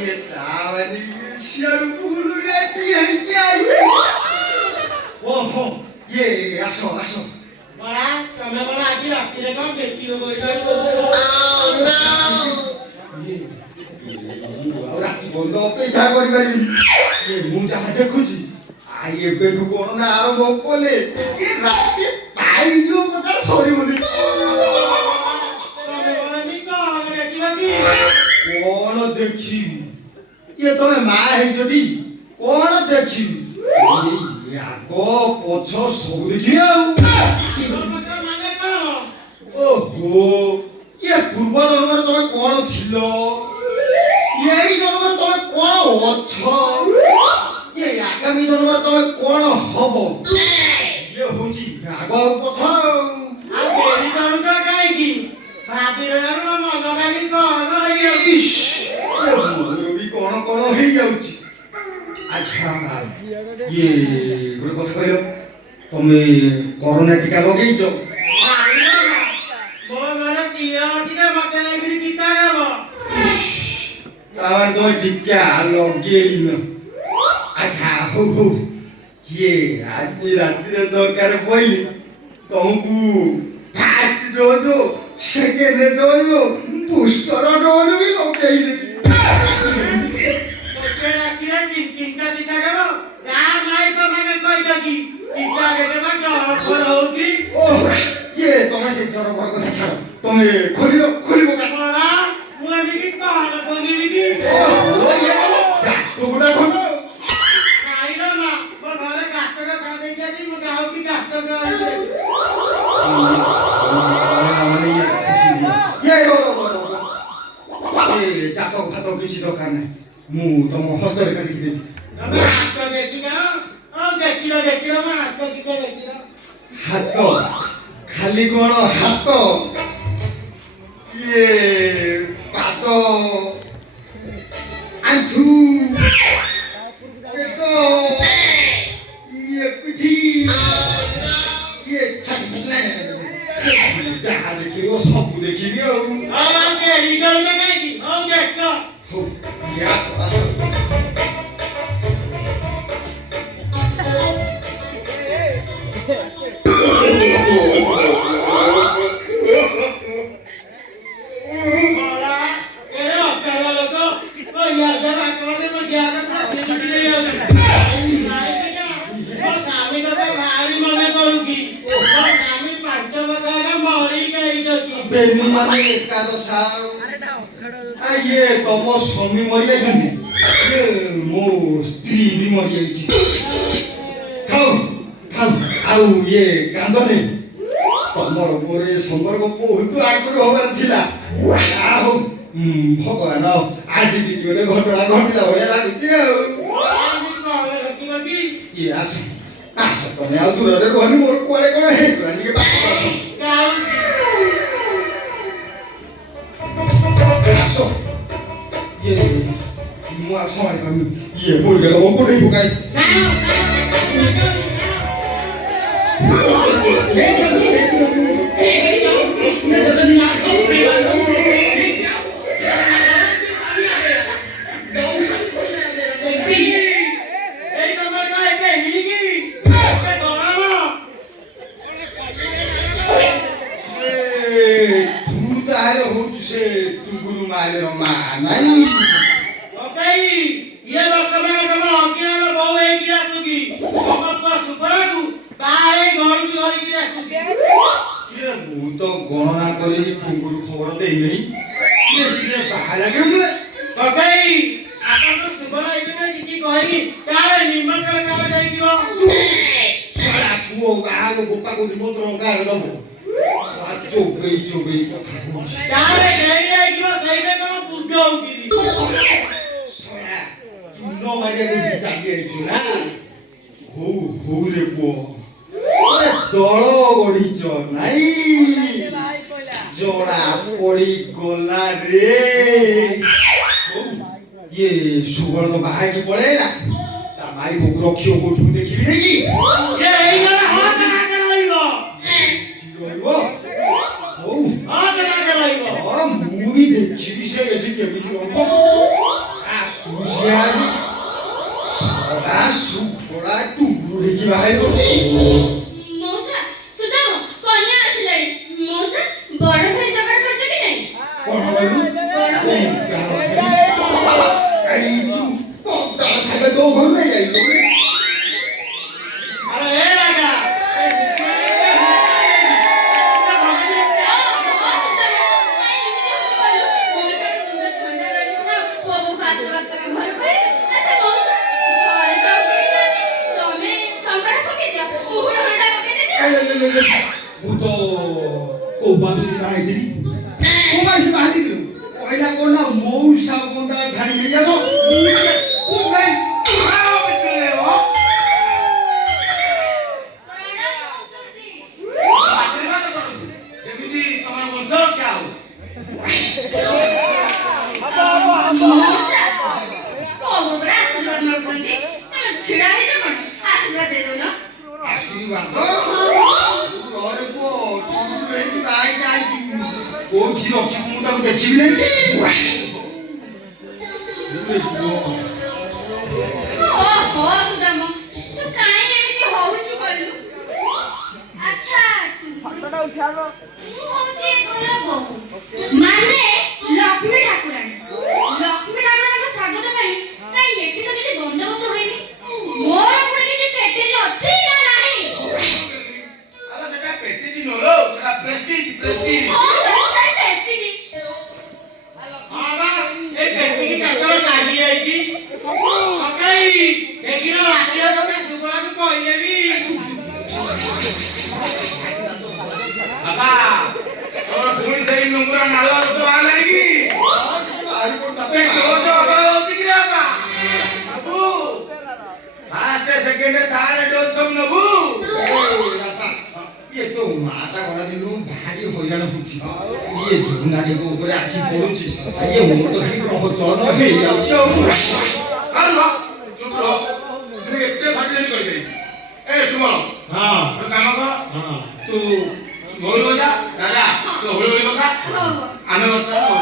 ये तावनी शर्पुलुरेटी है क्या ये ओहो ये आसो आसो बड़ा कमे बड़ा आगे रात रे काम देखती हो बोल ये और रात बंद अपेक्षा करि पारि ये मु जहा देखुची आ ये बेटु कोन ना आरंभ कोले ये रात पाई जो पता सॉरी बोली कमे बड़ा मी का आगे देखी बाकी कौन देखी ये तमे मा है जोडी कौन देखी ये आगो पछो सब देखी ओहो ये पूर्व जन्म रे तमे कौन छिलो यही जन्म रे तमे कौन अछ ये आगामी जन्म रे तमे कौन हबो ये होची आगो पछो आ बेरी करूगा काहे की भाभी रे ना मन काहे कह लगे इश ये भी कौन हे जाउची अच्छा ये गोटे कथा कहलो तमे कोरोना टीका लगेइछो तावर तो टीका लगेइन अच्छा हो ये आज रात्रि दरकार पई तुमको first dose second dose booster dose भी लगेइ दे ये तुम्हें से जरा बड़ कथा छाड़ तुम्हें खोलिबो का बड़ा मुए भी की कहना कोनी भी की ये जा तू गुडा खोल आई रे मां वो घरे काट का काटे के दी मुझे आओ की काट का ये ये जातो फातो किसी दरकार नहीं मु तुम हस्तर का देखि देबी तो देखी ना ओ देखी रो मां तो की देखी रो हाथ खाली कोण हाथ ये पाद आंठू पेट ये पिठी ये छाती नहीं जहाँ देखिबो सब देखिबी आ के रीगल में गई ओ देख तो हो ये आसो आसो बेनी माने एकादशा आ ये तम स्वामी मरि जाइछन ये मो स्त्री भी मरि जाइछि खाऊ खाऊ आउ ये कांदने तमर मोरे संपर्क बहुत आगुर होबार थिला आउ भगवान आज भी जोरे घटना घटिला भले लागुछि ये आस आस तमे आ दूर रे रहनी मोर कोले कोले हे रानी के बात आस आसो ये मु आ समय पामी ये बोल के वो कोले बुकाई नहीं ओके ये बात कमा अंकिरा लो बहु है गिरा तू की हम को सुपरा तू बाहर घर की घर गिरा तू ये मु तो गणना करी टुंगुर खबर देई नहीं ये सिरे बाहर लगे हुए ओके आपन तो सुपरा इतने की कहेगी काले निमन कर काले जाई दियो साला पुओ गागो गोपा को निमंत्रण का दबो चोबई कथा काले गई आई दियो गईने कम पूजो होगी साला चुनो मारे को चाहिए ना हो हो रे पो अरे दଳ ଗଢିଛ ନାଇଁ ଜଣା ପଡି ଗଲା ରେ ये ସୁବଳ ତ ବାହା ହେଇକି ପଳେଇଲା ତା ମାଇ ବୋକୁ ରଖିବ କୋଉଠୁ ଦେଖିବି ନାଇଁ କି ये ହେଇଗଲା ହାତ ନା ରହିବ ରହିବ ହଉ ହାତ ନା ରହିବ ମୁଁ ବି ଦେଖିବି ସେ ଏଠି କେମିତି ରହିବ ଝିଆରୀ ସଦା ସୁଫଳା ଟୁଙ୍ଗୁରୁ ହେଇକି ବାହାରି ପଡୁଛି। ମଉସା ସୁଦାମ କନ୍ୟା ଆସିଲାଣି। ମଉସା ବଡ଼ ଘରେ ଝଗଡ଼ା କରୁଛ କି ନାହିଁ? କଣ କହିଲୁ? କାଇଁ ତୁ ପଦାଳ ଥାଇଲେ ତୋ ଘରୁ ନେଇ ଯାଇଲୁ? ଆରେ ଏ ରାଜା ଏ ମୁଁ ତ କୋଉ ବାଉଁଶୀ ବାହାରିଥିଲି କହିଲା କଣ ନା ମଉସା ପଦାଳ ଛାଡ଼ି ନେଇ ଆସ। ଆଶୀର୍ବାଦ କରନ୍ତୁ ଯେମିତି ତମର ବଂଶ ରକ୍ଷା ହଉ। ଆଶୀର୍ବାଦ ଘରେ ପୁଅ ଟୁଟୁ ହେଇକି ବାହାରିକି ଆଇଛୁ। କୋଉଠି ରଖିବୁ ମୁଁ ତାକୁ ଦେଖିବି ନାହିଁ। ମାନେ ଲକ୍ଷ୍ମୀ ଠାକୁରାଣୀ ସ୍ୱାଗତ ପାଇଁ କାଇଁ ଏଠି ତ କିଛି ବନ୍ଦୋବସ୍ତ ହୋଇନି। ମୋର ପୁଣି କିଛି ପ୍ୟାକେଜ ଅଛି ନା ନାହିଁ? ଆରେ ସେଟା ପେଟିଜି ନୋଲୋ ସେଟା ପ୍ରେଷ୍ଟିଜ ପ୍ରେଷ୍ଟିଜ। ହଁ ବା ଏ ପେଟିଜି କାକର କାଲି ଆଇକି ପକାଇ ଦେଖିଲ ରାତିର କଥା ସୁବଳାକୁ କହିନେବି। ବାବା ତମର ପୁଣି ସେଇ ନୁଙ୍ଗୁରା ନାଳୁଆ ଦୋଷ ବାହାରିଲାଣି କି? ତତେ ଡୋଜ ଅସର ହଉଛି କି ବାବା? ବାବୁ ଫାର୍ଷ୍ଟ ସେକେଣ୍ଡ ଥାର୍ଡ ଡୋଜ ସବୁ ନବୁ। ଇଏ ତ ମାତା ଗଲା ଦିନୁ ଭାରି ହଇରାଣ ହଉଛି। ଇଏ ଝୁନାରୀଙ୍କ ଉପରେ ଆଖି ପଡୁଛି। ଇଏ ମୋର ତ ଖାଲି ଗ୍ରହ ଚଳନ ହେଇଯାଉଛି ଆଉ। ଚୁପ ରହ ତୁ ଏତେ ଭାଗିଲେନି କରିଦେଇ। ଏ ସୁମନ ହଁ ତୁ କାମ କର ତୁ ଘରୁ ବଜା ରାଜା ତୁ ହୋଳି ହୋଳି କଥା ଆମେ ବର୍ତ୍ତମାନ